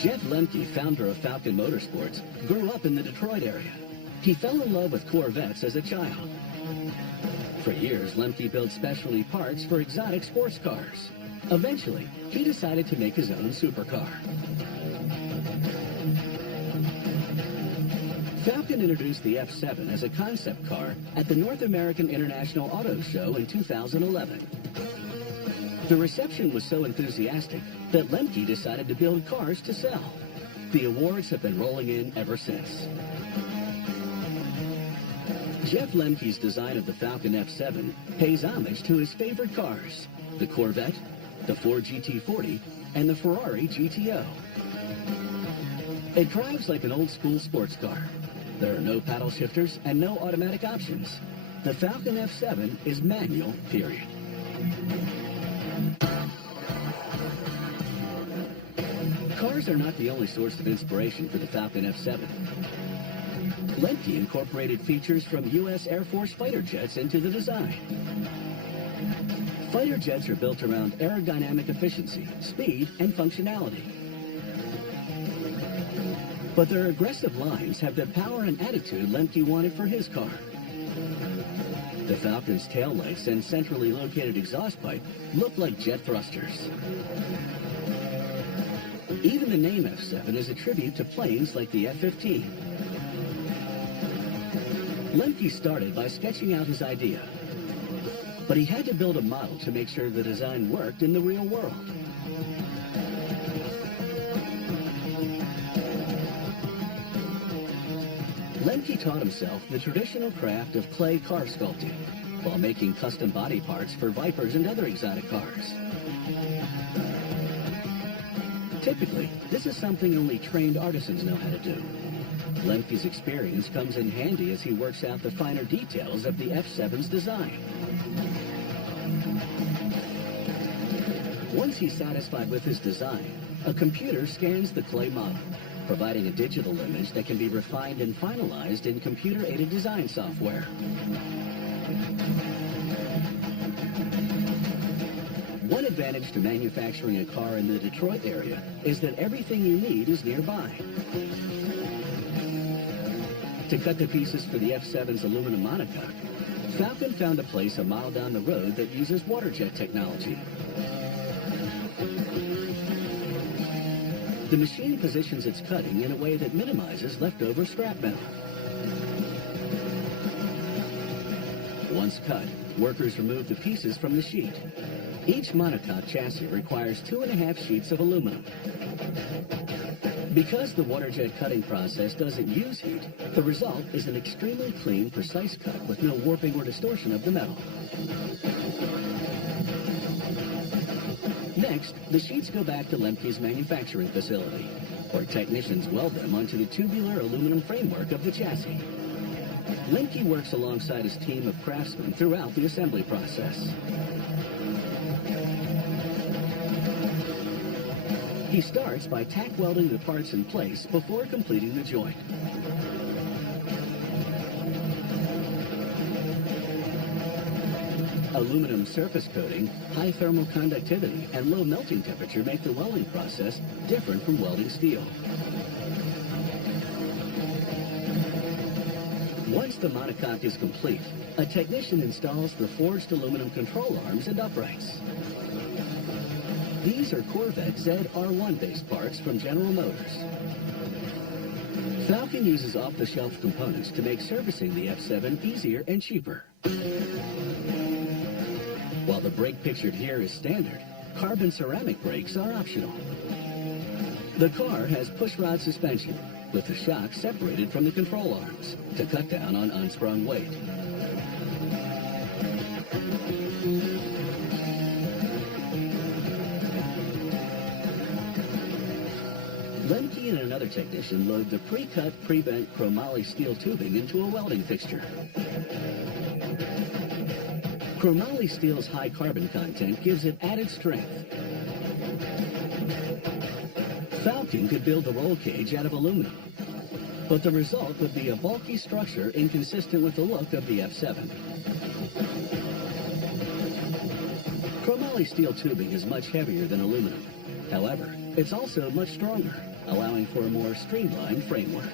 Jeff Lemke, founder of Falcon Motorsports, grew up in the Detroit area. He fell in love with Corvettes as a child. For years, Lemke built specialty parts for exotic sports cars. Eventually, he decided to make his own supercar. Falcon introduced the F7 as a concept car at the North American International Auto Show in 2011. The reception was so enthusiastic that Lemke decided to build cars to sell. The awards have been rolling in ever since. Jeff Lemke's design of the Falcon F7 pays homage to his favorite cars, the Corvette, the Ford GT40, and the Ferrari GTO. It drives like an old-school sports car. There are no paddle shifters and no automatic options. The Falcon F7 is manual, period. Cars are not the only source of inspiration for the Falcon F7. Lemke incorporated features from U.S. Air Force fighter jets into the design. Fighter jets are built around aerodynamic efficiency, speed, and functionality. But their aggressive lines have the power and attitude Lemke wanted for his car. The Falcon's taillights and centrally located exhaust pipe look like jet thrusters. Even the name F7 is a tribute to planes like the F-15. Lemke started by sketching out his idea, but he had to build a model to make sure the design worked in the real world. Lemke taught himself the traditional craft of clay car sculpting while making custom body parts for Vipers and other exotic cars. Typically, this is something only trained artisans know how to do. Lemke's experience comes in handy as he works out the finer details of the F7's design. Once he's satisfied with his design, a computer scans the clay model, providing a digital image that can be refined and finalized in computer-aided design software. One advantage to manufacturing a car in the Detroit area is that everything you need is nearby. To cut the pieces for the F7's aluminum monocoque, Falcon found a place a mile down the road that uses water jet technology. The machine positions its cutting in a way that minimizes leftover scrap metal. Once cut, workers remove the pieces from the sheet. Each monocoque chassis requires 2.5 sheets of aluminum. Because the water jet cutting process doesn't use heat, the result is an extremely clean, precise cut with no warping or distortion of the metal. Next, the sheets go back to Lemke's manufacturing facility, where technicians weld them onto the tubular aluminum framework of the chassis. Lemke works alongside his team of craftsmen throughout the assembly process. He starts by tack welding the parts in place before completing the joint. Aluminum surface coating, high thermal conductivity, and low melting temperature make the welding process different from welding steel. Once the monocoque is complete, a technician installs the forged aluminum control arms and uprights. These are Corvette ZR1-based parts from General Motors. Falcon uses off-the-shelf components to make servicing the F7 easier and cheaper. While the brake pictured here is standard, carbon ceramic brakes are optional. The car has pushrod suspension, with the shock separated from the control arms to cut down on unsprung weight. Lemke and another technician load the pre-cut, pre-bent chromoly steel tubing into a welding fixture. Chromoly steel's high carbon content gives it added strength. Falcon could build the roll cage out of aluminum, but the result would be a bulky structure inconsistent with the look of the F7. Chromoly steel tubing is much heavier than aluminum. However, It's also much stronger, allowing for a more streamlined framework.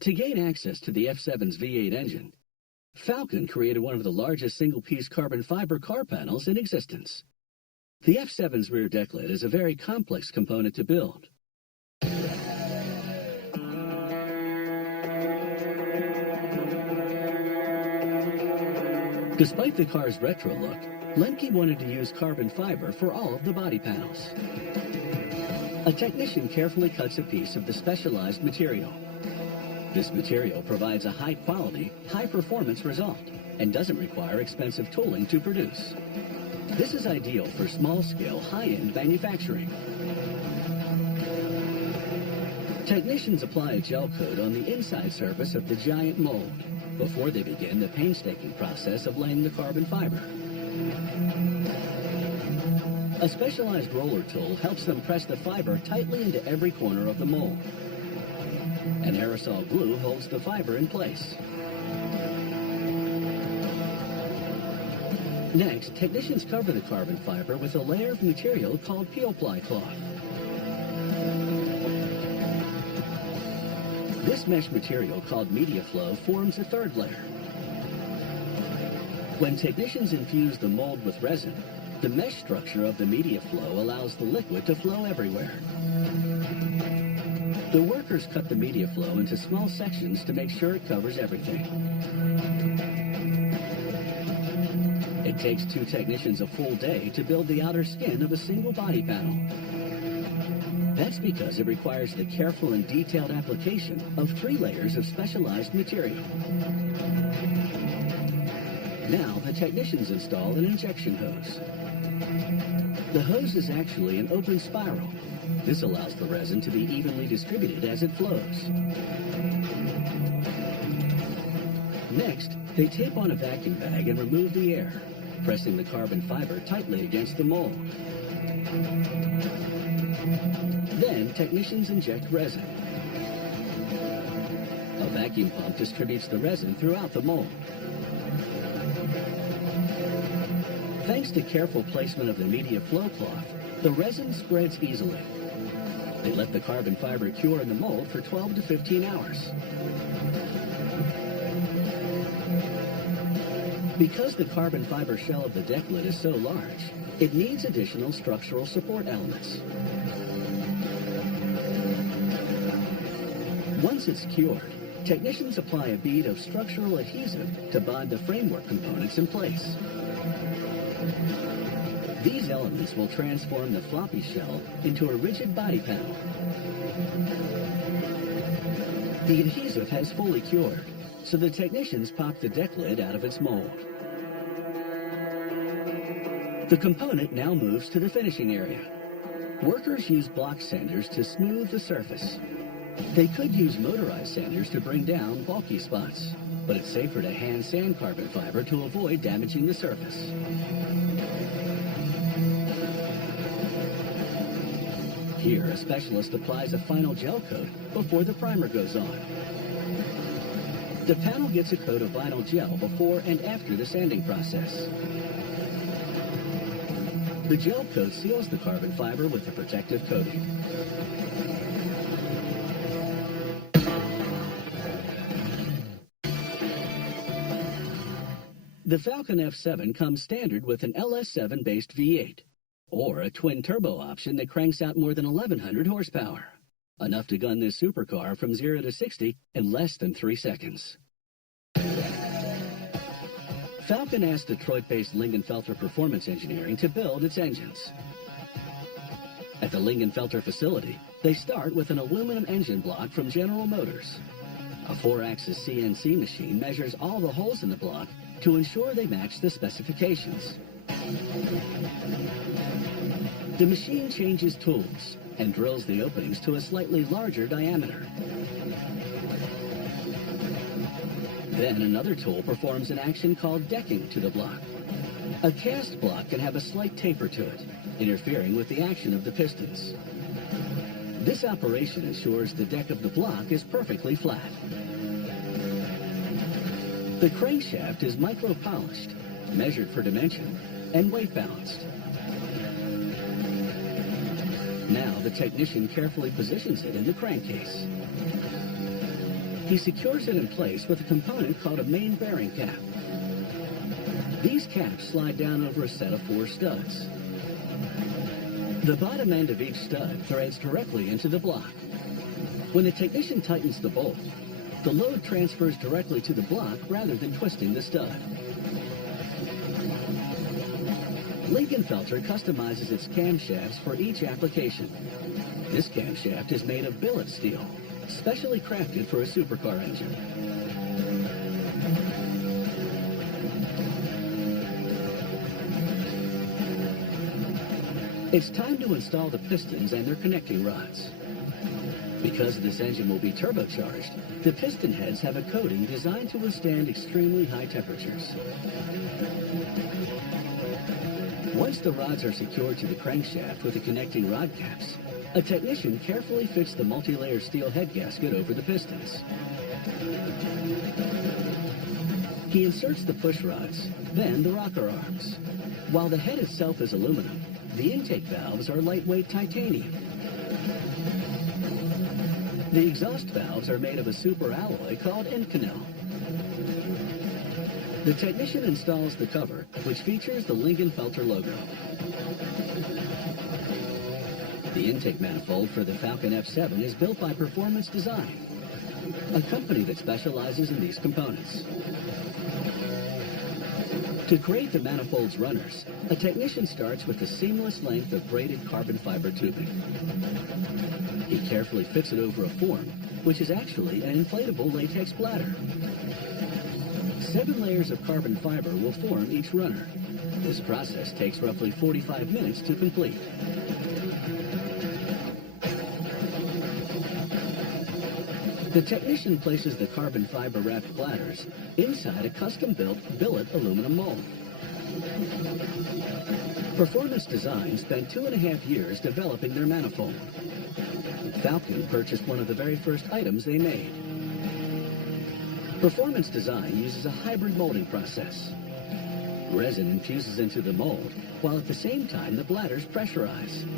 To gain access to the F7's V8 engine, Falcon created one of the largest single-piece carbon fiber car panels in existence. The F7's rear deck lid is a very complex component to build. Despite the car's retro look, Lemke wanted to use carbon fiber for all of the body panels. A technician carefully cuts a piece of the specialized material. This material provides a high-quality, high-performance result and doesn't require expensive tooling to produce. This is ideal for small-scale, high-end manufacturing. Technicians apply a gel coat on the inside surface of the giant mold before they begin the painstaking process of laying the carbon fiber. A specialized roller tool helps them press the fiber tightly into every corner of the mold. An aerosol glue holds the fiber in place. Next, technicians cover the carbon fiber with a layer of material called peel-ply cloth. This mesh material called media flow forms a third layer. When technicians infuse the mold with resin, the mesh structure of the media flow allows the liquid to flow everywhere. The workers cut the media flow into small sections to make sure it covers everything. It takes 2 technicians a full day to build the outer skin of a single body panel. That's because it requires the careful and detailed application of 3 layers of specialized material. Now, the technicians install an injection hose. The hose is actually an open spiral. This allows the resin to be evenly distributed as it flows. Next, they tape on a vacuum bag and remove the air, pressing the carbon fiber tightly against the mold. Then, technicians inject resin. A vacuum pump distributes the resin throughout the mold. Thanks to careful placement of the media flow cloth, the resin spreads easily. They let the carbon fiber cure in the mold for 12 to 15 hours. Because the carbon fiber shell of the deck lid is so large, it needs additional structural support elements. Once it's cured, technicians apply a bead of structural adhesive to bond the framework components in place. These elements will transform the floppy shell into a rigid body panel. The adhesive has fully cured, so the technicians pop the deck lid out of its mold. The component now moves to the finishing area. Workers use block sanders to smooth the surface. They could use motorized sanders to bring down bulky spots, but it's safer to hand sand carbon fiber to avoid damaging the surface. Here, a specialist applies a final gel coat before the primer goes on. The panel gets a coat of vinyl gel before and after the sanding process. The gel coat seals the carbon fiber with a protective coating. The Falcon F7 comes standard with an LS7-based V8, or a twin-turbo option that cranks out more than 1,100 horsepower, enough to gun this supercar from 0 to 60 in less than 3 seconds. Falcon asked Detroit-based Lingenfelter Performance Engineering to build its engines. At the Lingenfelter facility, they start with an aluminum engine block from General Motors. A 4-axis CNC machine measures all the holes in the block to ensure they match the specifications. The machine changes tools and drills the openings to a slightly larger diameter. Then another tool performs an action called decking to the block. A cast block can have a slight taper to it, interfering with the action of the pistons. This operation ensures the deck of the block is perfectly flat. The crankshaft is micro-polished, measured for dimension, and weight balanced. Now the technician carefully positions it in the crankcase. He secures it in place with a component called a main bearing cap. These caps slide down over a set of 4 studs. The bottom end of each stud threads directly into the block. When the technician tightens the bolt, the load transfers directly to the block rather than twisting the stud. Lincoln-Felter customizes its camshafts for each application. This camshaft is made of billet steel, specially crafted for a supercar engine. It's time to install the pistons and their connecting rods. Because this engine will be turbocharged, the piston heads have a coating designed to withstand extremely high temperatures. Once the rods are secured to the crankshaft with the connecting rod caps, a technician carefully fits the multi-layer steel head gasket over the pistons. He inserts the push rods, then the rocker arms. While the head itself is aluminum, the intake valves are lightweight titanium. The exhaust valves are made of a super alloy called Inconel. The technician installs the cover, which features the Lincoln-Felter logo. The intake manifold for the Falcon F7 is built by Performance Design, a company that specializes in these components. To create the manifold's runners, a technician starts with a seamless length of braided carbon fiber tubing. He carefully fits it over a form, which is actually an inflatable latex bladder. 7 layers of carbon fiber will form each runner. This process takes roughly 45 minutes to complete. The technician places the carbon fiber wrapped bladders inside a custom-built billet aluminum mold. Performance Design spent 2.5 years developing their manifold. Falcon purchased one of the very first items they made. Performance Design uses a hybrid molding process. Resin infuses into the mold, while at the same time the bladders pressurize.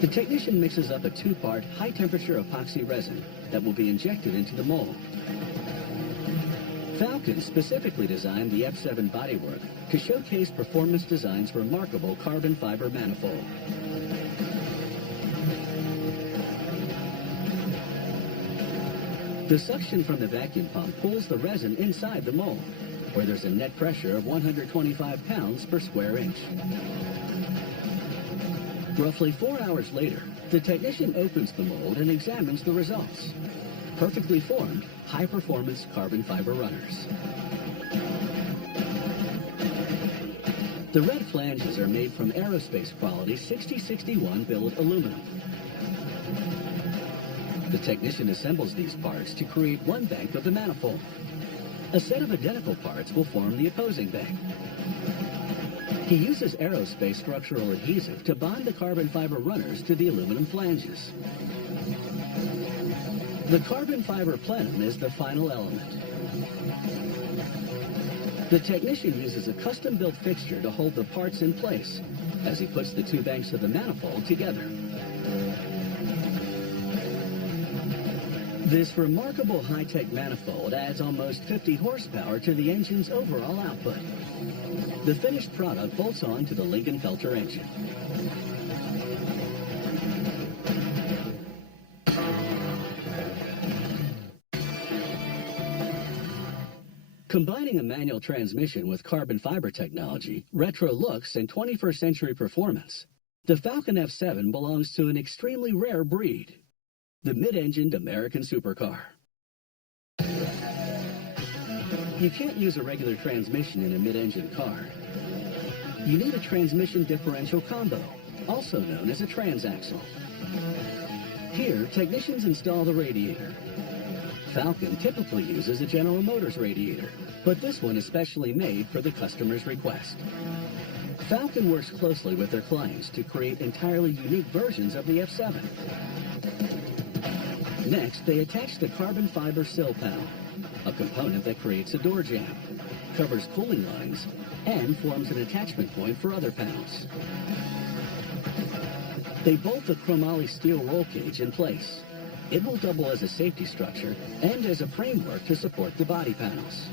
The technician mixes up a 2-part high-temperature epoxy resin that will be injected into the mold. Falcon specifically designed the F7 bodywork to showcase Performance Design's remarkable carbon fiber manifold. The suction from the vacuum pump pulls the resin inside the mold, where there's a net pressure of 125 pounds per square inch. Roughly 4 hours later, the technician opens the mold and examines the results. Perfectly formed, high-performance carbon fiber runners. The red flanges are made from aerospace quality 6061 billet aluminum. The technician assembles these parts to create one bank of the manifold. A set of identical parts will form the opposing bank. He uses aerospace structural adhesive to bond the carbon fiber runners to the aluminum flanges. The carbon fiber plenum is the final element. The technician uses a custom-built fixture to hold the parts in place as he puts the 2 banks of the manifold together. This remarkable high-tech manifold adds almost 50 horsepower to the engine's overall output. The finished product bolts on to the Lincoln-Felter engine. Combining a manual transmission with carbon fiber technology, retro looks, and 21st century performance, the Falcon F7 belongs to an extremely rare breed, the mid-engined American supercar. You can't use a regular transmission in a mid-engine car. You need a transmission differential combo, also known as a transaxle. Here, technicians install the radiator. Falcon typically uses a General Motors radiator, but this one is specially made for the customer's request. Falcon works closely with their clients to create entirely unique versions of the F7. Next, they attach the carbon fiber sill panel. a component that creates a door jamb, covers cooling lines, and forms an attachment point for other panels. They bolt the chromoly steel roll cage in place. It will double as a safety structure and as a framework to support the body panels.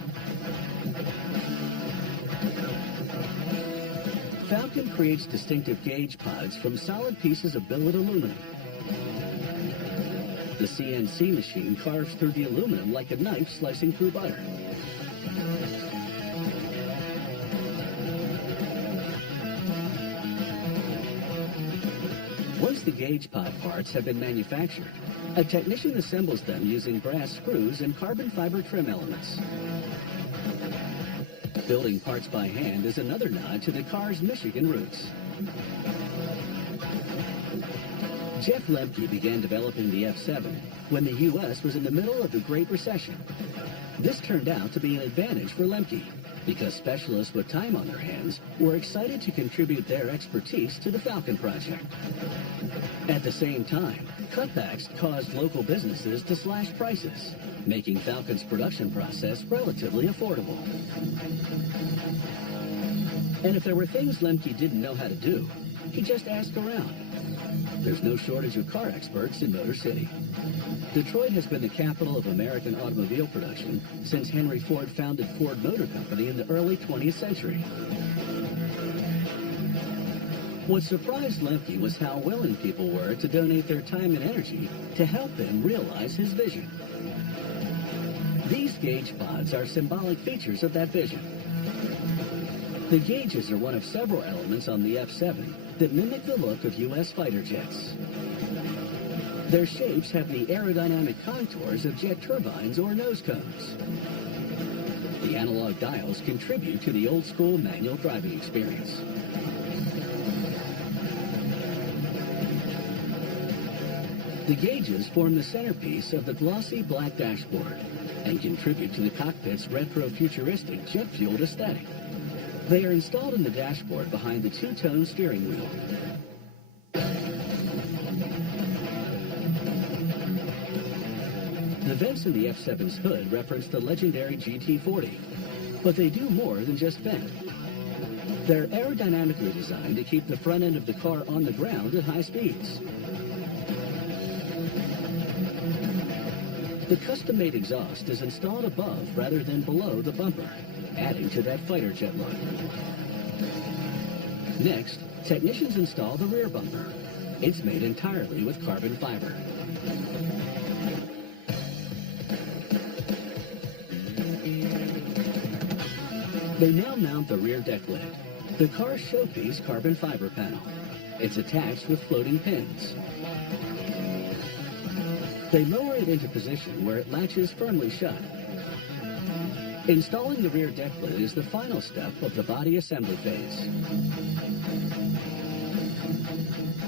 Falcon creates distinctive gauge pods from solid pieces of billet aluminum. The CNC machine carves through the aluminum like a knife slicing through butter. Once the gauge pod parts have been manufactured, a technician assembles them using brass screws and carbon fiber trim elements. Building parts by hand is another nod to the car's Michigan roots. Jeff Lemke began developing the F7 when the U.S. was in the middle of the Great Recession. This turned out to be an advantage for Lemke because specialists with time on their hands were excited to contribute their expertise to the Falcon project. At the same time, cutbacks caused local businesses to slash prices, making Falcon's production process relatively affordable. And if there were things Lemke didn't know how to do, he just asked around. There's no shortage of car experts in Motor City. Detroit has been the capital of American automobile production since Henry Ford founded Ford Motor Company in the early 20th century. What surprised Lemke was how willing people were to donate their time and energy to help him realize his vision. These gauge pods are symbolic features of that vision. The gauges are one of several elements on the F7 that mimic the look of U.S. fighter jets. Their shapes have the aerodynamic contours of jet turbines or nose cones. The analog dials contribute to the old-school manual driving experience. The gauges form the centerpiece of the glossy black dashboard and contribute to the cockpit's retro-futuristic jet-fueled aesthetic. They are installed in the dashboard behind the two-tone steering wheel. The vents in the F7's hood reference the legendary GT40, but they do more than just vent. They're aerodynamically designed to keep the front end of the car on the ground at high speeds. The custom-made exhaust is installed above rather than below the bumper, adding to that fighter jet look. Next, technicians install the rear bumper. It's made entirely with carbon fiber. They now mount the rear deck lid, the car's showpiece carbon fiber panel. It's attached with floating pins. They lower it into position where it latches firmly shut. Installing the rear deck lid is the final step of the body assembly phase.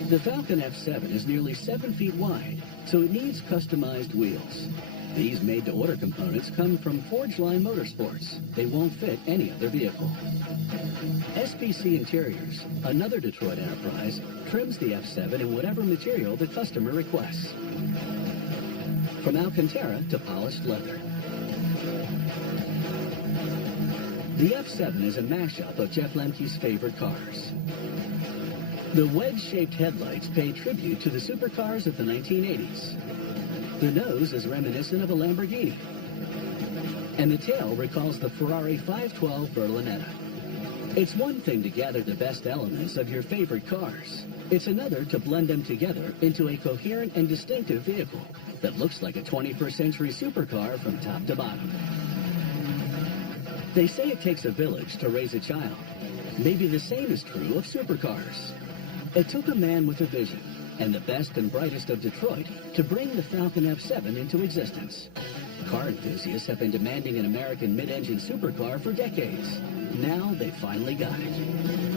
The Falcon F7 is nearly 7 feet wide, so it needs customized wheels. These made-to-order components come from Forgeline Motorsports. They won't fit any other vehicle. SBC Interiors, another Detroit enterprise, trims the F7 in whatever material the customer requests, from Alcantara to polished leather. The F7 is a mashup of Jeff Lemke's favorite cars. The wedge-shaped headlights pay tribute to the supercars of the 1980s. The nose is reminiscent of a Lamborghini, and the tail recalls the Ferrari 512 Berlinetta. It's one thing to gather the best elements of your favorite cars. It's another to blend them together into a coherent and distinctive vehicle that looks like a 21st century supercar from top to bottom. They say it takes a village to raise a child. Maybe the same is true of supercars. It took a man with a vision and the best and brightest of Detroit to bring the Falcon F7 into existence. Car enthusiasts have been demanding an American mid-engine supercar for decades. Now they finally got it.